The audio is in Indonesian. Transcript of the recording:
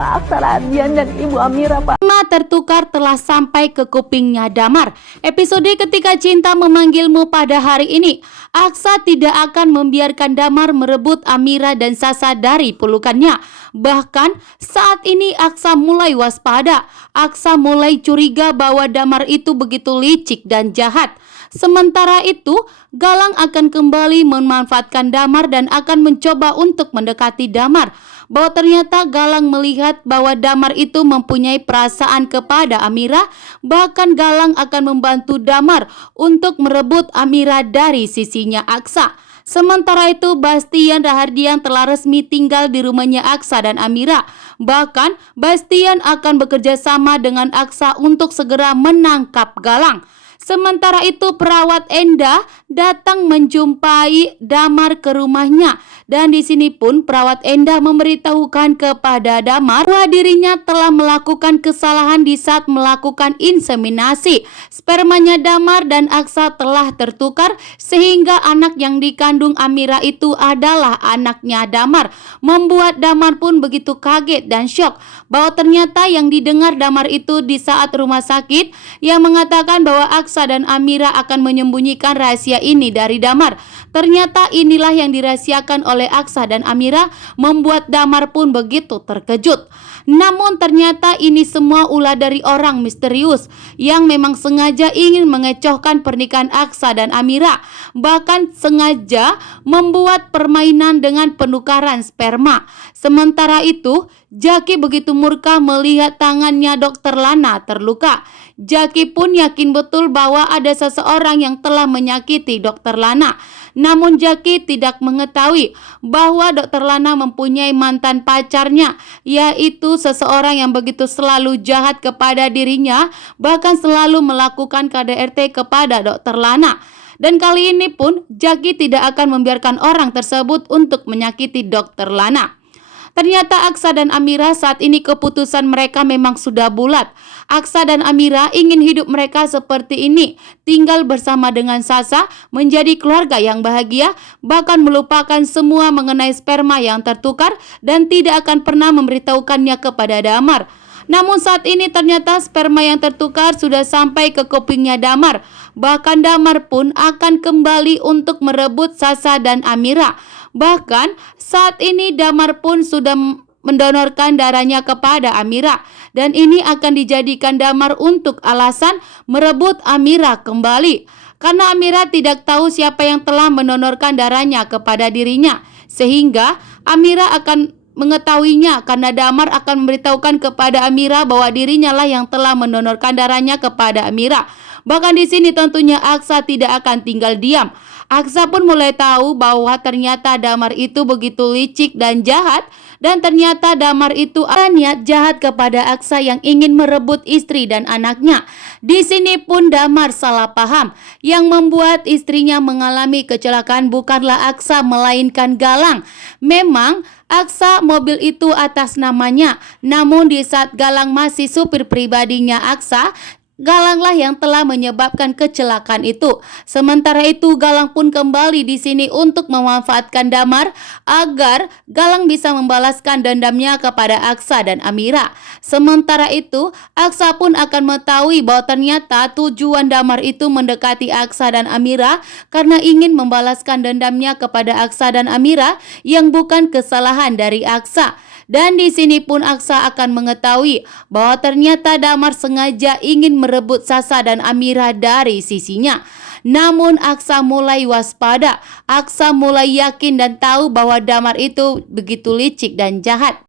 Aksa Radian dan Ibu Amira, Pak. Tertukar telah sampai ke kupingnya Damar. Episode Ketika Cinta Memanggilmu pada hari ini, Aksa tidak akan membiarkan Damar merebut Amira dan Sasa dari pelukannya. Bahkan saat ini Aksa mulai waspada. Aksa mulai curiga bahwa Damar itu begitu licik dan jahat. Sementara itu, Galang akan kembali memanfaatkan Damar dan akan mencoba untuk mendekati Damar. Bahwa ternyata Galang melihat bahwa Damar itu mempunyai perasaan kepada Amira. Bahkan Galang akan membantu Damar untuk merebut Amira dari sisinya Aksa. Sementara itu, Bastian Rahardian telah resmi tinggal di rumahnya Aksa dan Amira. Bahkan Bastian akan bekerja sama dengan Aksa untuk segera menangkap Galang. Sementara itu, perawat Enda datang menjumpai Damar ke rumahnya. Dan di sini pun perawat Enda memberitahukan kepada Damar bahwa dirinya telah melakukan kesalahan di saat melakukan inseminasi. Spermanya Damar dan Aksa telah tertukar sehingga anak yang dikandung Amira itu adalah anaknya Damar. Membuat Damar pun begitu kaget dan syok bahwa ternyata yang didengar Damar itu di saat rumah sakit yang mengatakan bahwa Aksa dan Amira akan menyembunyikan rahasia ini dari Damar. Ternyata inilah yang dirahasiakan oleh Aksa dan Amira, membuat Damar pun begitu terkejut. Namun ternyata ini semua ulah dari orang misterius yang memang sengaja ingin mengecohkan pernikahan Aksa dan Amira. Bahkan sengaja membuat permainan dengan penukaran sperma. Sementara itu, Jaki begitu murka melihat tangannya Dokter Lana terluka. Jaki pun yakin betul bahwa ada seseorang yang telah menyakiti Dokter Lana. Namun Jaki tidak mengetahui bahwa Dokter Lana mempunyai mantan pacarnya, yaitu seseorang yang begitu selalu jahat kepada dirinya, bahkan selalu melakukan KDRT kepada Dokter Lana. Dan kali ini pun Jaki tidak akan membiarkan orang tersebut untuk menyakiti Dokter Lana. Ternyata Aksa dan Amira saat ini keputusan mereka memang sudah bulat. Aksa dan Amira ingin hidup mereka seperti ini, tinggal bersama dengan Sasa, menjadi keluarga yang bahagia, bahkan melupakan semua mengenai sperma yang tertukar dan tidak akan pernah memberitahukannya kepada Damar. Namun saat ini ternyata sperma yang tertukar sudah sampai ke kupingnya Damar. Bahkan Damar pun akan kembali untuk merebut Sasa dan Amira. Bahkan saat ini Damar pun sudah mendonorkan darahnya kepada Amira. Dan ini akan dijadikan Damar untuk alasan merebut Amira kembali. Karena Amira tidak tahu siapa yang telah mendonorkan darahnya kepada dirinya. Sehingga Amira akan mengetahuinya karena Damar akan memberitahukan kepada Amira bahwa dirinya lah yang telah mendonorkan darahnya kepada Amira. Bahkan di sini tentunya Aksa tidak akan tinggal diam. Aksa pun mulai tahu bahwa ternyata Damar itu begitu licik dan jahat. Dan ternyata Damar itu ada niat jahat kepada Aksa yang ingin merebut istri dan anaknya. Di sini pun Damar salah paham. Yang membuat istrinya mengalami kecelakaan bukanlah Aksa melainkan Galang. Memang Aksa mobil itu atas namanya. Namun di saat Galang masih supir pribadinya Aksa, Galanglah yang telah menyebabkan kecelakaan itu. Sementara itu Galang pun kembali di sini untuk memanfaatkan Damar agar Galang bisa membalaskan dendamnya kepada Aksa dan Amira. Sementara itu Aksa pun akan mengetahui bahwa ternyata tujuan Damar itu mendekati Aksa dan Amira karena ingin membalaskan dendamnya kepada Aksa dan Amira yang bukan kesalahan dari Aksa. Dan di sini pun Aksa akan mengetahui bahwa ternyata Damar sengaja ingin merebut Sasa dan Amira dari sisinya. Namun Aksa mulai waspada. Aksa mulai yakin dan tahu bahwa Damar itu begitu licik dan jahat.